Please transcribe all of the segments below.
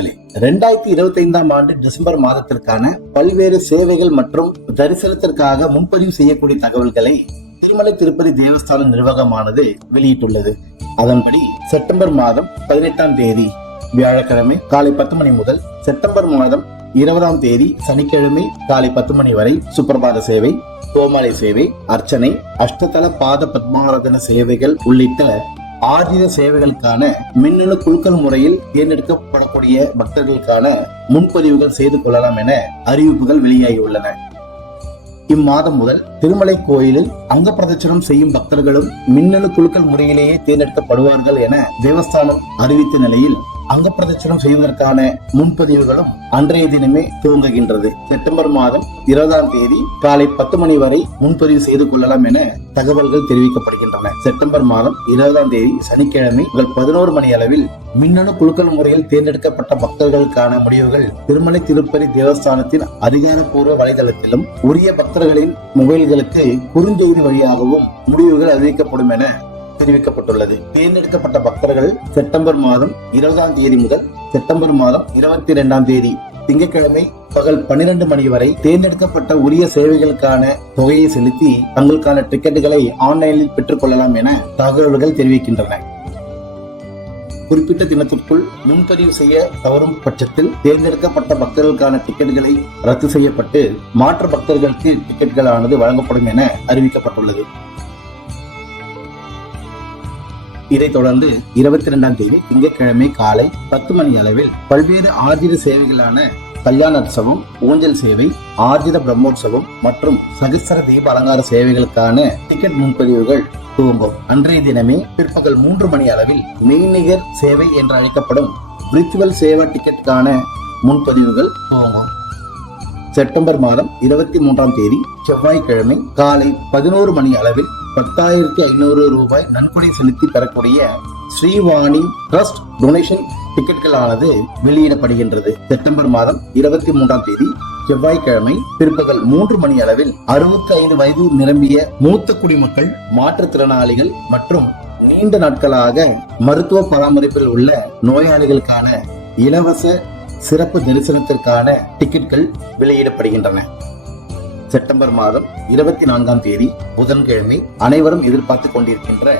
நண்பர்களே ரெண்டாயிரத்தி இருபத்தி ஐந்தாம் ஆண்டு டிசம்பர் மாதத்திற்கான பல்வேறு சேவைகள் மற்றும் தரிசனத்திற்காக முன்பதிவு செய்யக்கூடிய தகவல்களை திருமலை திருப்பதி தேவஸ்தான நிர்வாகமானது வெளியிட்டுள்ளது. அதன்படி செப்டம்பர் மாதம் பதினெட்டாம் தேதி வியாழக்கிழமை காலை பத்து மணி முதல் செப்டம்பர் மாதம் இருபதாம் தேதி சனிக்கிழமை காலை பத்து மணி வரை சுப்பிரபாத சேவை கோமாலை சேவை அர்ச்சனை அஷ்டதல பாத பத்மாரதன சேவைகள் உள்ளிட்ட ஆதிர சேவைகளுக்கான மின்னணு குழுக்கள் முறையில் தேர்ந்தெடுக்கப்படக்கூடிய பக்தர்களுக்கான முன்பதிவுகள் செய்து கொள்ளலாம் என அறிவிப்புகள் வெளியாகியுள்ளன. இம்மாதம் முதல் திருமலை கோயிலில் அங்க பிரதட்சணம் செய்யும் பக்தர்களும் மின்னணு குழுக்கள் முறையிலேயே தேர்ந்தெடுக்கப்படுவார்கள் என தேவஸ்தானம் அறிவித்த நிலையில் அங்க பிரதட்சணம் செய்வதற்கான முன்பதிவுகளும் அன்றைய தினமே துவங்குகின்றது. செப்டம்பர் மாதம் இருபதாம் தேதி காலை பத்து மணி வரை முன்பதிவு செய்து கொள்ளலாம் என தகவல்கள் தெரிவிக்கப்படுகின்றன. செப்டம்பர் மாதம் இருபதாம் தேதி சனிக்கிழமை முதல் பதினோரு மணி அளவில் மின்னணு குழுக்கள் முறையில் தேர்ந்தெடுக்கப்பட்ட பக்தர்களுக்கான முடிவுகள் திருமலை திருப்பதி தேவஸ்தானத்தின் அதிகாரப்பூர்வ வலைதளத்திலும் உரிய பக்தர்களின் மொபைல்களுக்கு குறுஞ்செய்தி வழியாகவும் முடிவுகள் அறிவிக்கப்படும் என தெரிவிக்கப்பட்டுள்ளது தேர்ந்தெடுக்கப்பட்ட பக்தர்கள் செப்டம்பர் மாதம் இருபதாம் தேதி முதல் செப்டம்பர் மாதம் இருபத்தி இரண்டாம் தேதி திங்கட்கிழமை பகல் பன்னிரண்டு மணி வரை தேர்ந்தெடுக்கப்பட்ட உரிய சேவைகளுக்கான தொகையை செலுத்தி தங்களுக்கான டிக்கெட்டுகளை ஆன்லைனில் பெற்றுக் கொள்ளலாம் என தகவல்கள் தெரிவிக்கின்றன. குறிப்பிட்ட தினத்திற்குள் முன்பதிவு செய்ய தவறும் பட்சத்தில் தேர்ந்தெடுக்கப்பட்ட பக்தர்களுக்கான டிக்கெட்டுகளை ரத்து செய்யப்பட்டு மாற்று பக்தர்களுக்கு டிக்கெட்டுகளானது வழங்கப்படும் என அறிவிக்கப்பட்டுள்ளது. இதைத் தொடர்ந்து இருபத்தி இரண்டாம் தேதி திங்கட்கிழமை காலை பத்து மணி அளவில் பல்வேறு ஆர்ஜித சேவைகளான கல்யாண உற்சவம் ஊஞ்சல் சேவை ஆர்ஜித பிரம்மோற்சவம் மற்றும் சகிஸ்தர தீப அலங்கார சேவைகளுக்கான டிக்கெட் முன்பதிவுகள் துவங்கும். அன்றைய தினமே பிற்பகல் மூன்று மணி அளவில் மெய்நிகர் சேவை என்று அழைக்கப்படும் விர்ச்சுவல் சேவா டிக்கெட்டுக்கான முன்பதிவுகள் துவங்கும். செப்டம்பர் மாதம் இருபத்தி மூன்றாம் தேதி செவ்வாய்க்கிழமை காலை பதினோரு மணி அளவில் பத்தாயிரத்தி ஐநூறு ரூபாய் நன்கொடை செலுத்தி பெறக்கூடிய ஸ்ரீவாணி ட்ரஸ்ட் டொனேஷன் டிக்கெட்டுகளானது வெளியிடப்படுகின்றது. செப்டம்பர் மாதம் இருபத்தி மூன்றாம் தேதி செவ்வாய்க்கிழமை பிற்பகல் மூன்று மணி அளவில் அறுபத்தி ஐந்து வயது நிரம்பிய மூத்த குடிமக்கள் மாற்றுத்திறனாளிகள் மற்றும் நீண்ட நாட்களாக மருத்துவ பராமரிப்பில் உள்ள நோயாளிகளுக்கான இலவச சிறப்பு தரிசனத்திற்கான டிக்கெட்கள் வெளியிடப்படுகின்றன. செப்டம்பர் மாதம் இருபத்தி நான்காம் தேதி புதன்கிழமை அனைவரும் எதிர்பார்த்து கொண்டிருக்கின்ற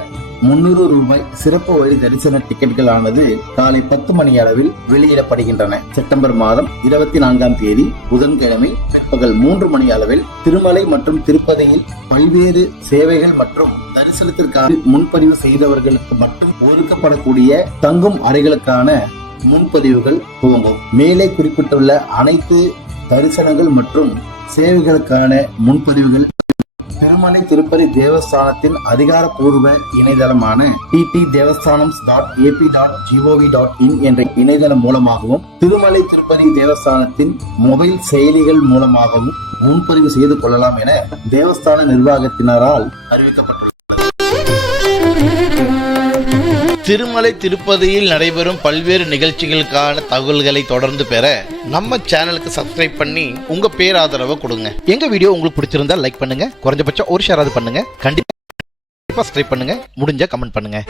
முன்னூறு ரூபாய் சிறப்பு வழி தரிசன டிக்கெட்டுகளானது காலை பத்து மணி அளவில் வெளியிடப்படுகின்றன. செப்டம்பர் மாதம் இருபத்தி நான்காம் தேதி புதன்கிழமை பிற்பகல் மூன்று மணி அளவில் திருமலை மற்றும் திருப்பதியில் பல்வேறு சேவைகள் மற்றும் தரிசனத்திற்காக முன்பதிவு செய்தவர்களுக்கு மட்டும் ஒதுக்கப்படக்கூடிய தங்கும் அறைகளுக்கான முன்பதிவுகள் துவங்கும். மேலே குறிப்பிட்டுள்ள அனைத்து தரிசனங்கள் மற்றும் சேவைகளுக்கான முன்பதிவுகள். திருமலை திருப்பதி தேவஸ்தானத்தின் அதிகாரப்பூர்வ இணையதளமான TT Devasthanam dot AP dot gov dot in என்ற இணையதளம் மூலமாகவும் திருமலை திருப்பதி தேவஸ்தானத்தின் மொபைல் செயலிகள் மூலமாகவும் முன்பதிவு செய்து கொள்ளலாம் என தேவஸ்தான நிர்வாகத்தினரால் அறிவிக்கப்பட்டுள்ளது. திருமலை திருப்பதியில் நடைபெறும் பல்வேறு நிகழ்ச்சிகளுக்கான தகவல்களை தொடர்ந்து பெற நம்ம சேனலுக்கு சப்ஸ்கிரைப் பண்ணி உங்க பேராதரவை கொடுங்க. எங்க வீடியோ உங்களுக்கு பிடிச்சிருந்தா லைக் பண்ணுங்க. குறைஞ்சபட்சம் ஒரு ஷேராவது பண்ணுங்க. கண்டிப்பா சப்ஸ்கிரைப் பண்ணுங்க. முடிஞ்ச கமெண்ட் பண்ணுங்க.